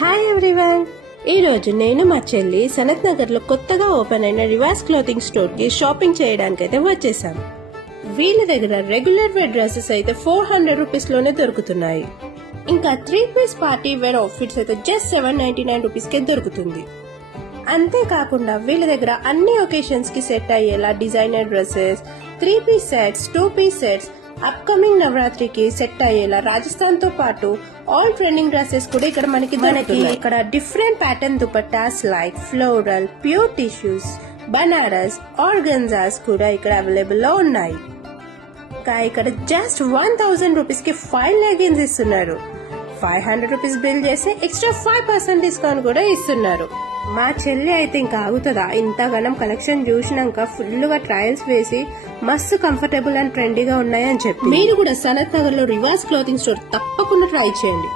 Hi everyone, ఈరోజు నేను మా చెల్లి సనత్ నగర్లో కొత్తగా ఓపెన్ అయిన రివాస్ క్లోతింగ్ స్టోర్కి షాపింగ్ చేయడానికి అయితే వచ్చేసాం. వీళ్ళ దగ్గర రెగ్యులర్ వేర్ డ్రెస్సెస్ అయితే 400 రూపీస్లోనే దొరుకుతున్నాయి. ఇంకా 3 పీస్ పార్టీ వేర్ అవుట్ఫిట్స్ అయితే జస్ట్ 799 రూపీస్కే దొరుకుతుంది. అంతేకాకుండా వీళ్ళ దగ్గర అన్ని ఒకేషన్స్ కి సెట్ అయ్యేలా designer dresses, 3 piece sets, 2 piece sets, upcoming నవరాత్రికి సెట్ అయ్యేలా రాజస్థాన్ తో పాటు ఆల్ ట్రెండింగ్ డ్రెస్సెస్ కూడా ఇక్కడ మనకి ఇక్కడ different pattern dupattas like floral, pure tissues, Banaras, organzas కూడా ఇక్కడ అవైలబుల్ లో ఉన్నాయి. ఇంకా ఇక్కడ జస్ట్ 1000 రూపీస్ కి 5 లెగిన్స్ ఇస్తున్నారు. 500 రూపీస్ బిల్ చేస్తే ఎక్స్ట్రా 5% డిస్కౌంట్ కూడా ఇస్తున్నారు. మా చెల్లి అయితే ఇంకా ఆగుతుందా, ఇంతగానం కలెక్షన్ చూసినాక ఫుల్ గా ట్రయల్స్ వేసి మస్తు కంఫర్టబుల్ అండ్ ట్రెండీగా ఉన్నాయని చెప్పి. మీరు కూడా సనత్ నగర్ లో రివాస్ క్లోతింగ్ స్టోర్ తప్పకుండా ట్రై చేయండి.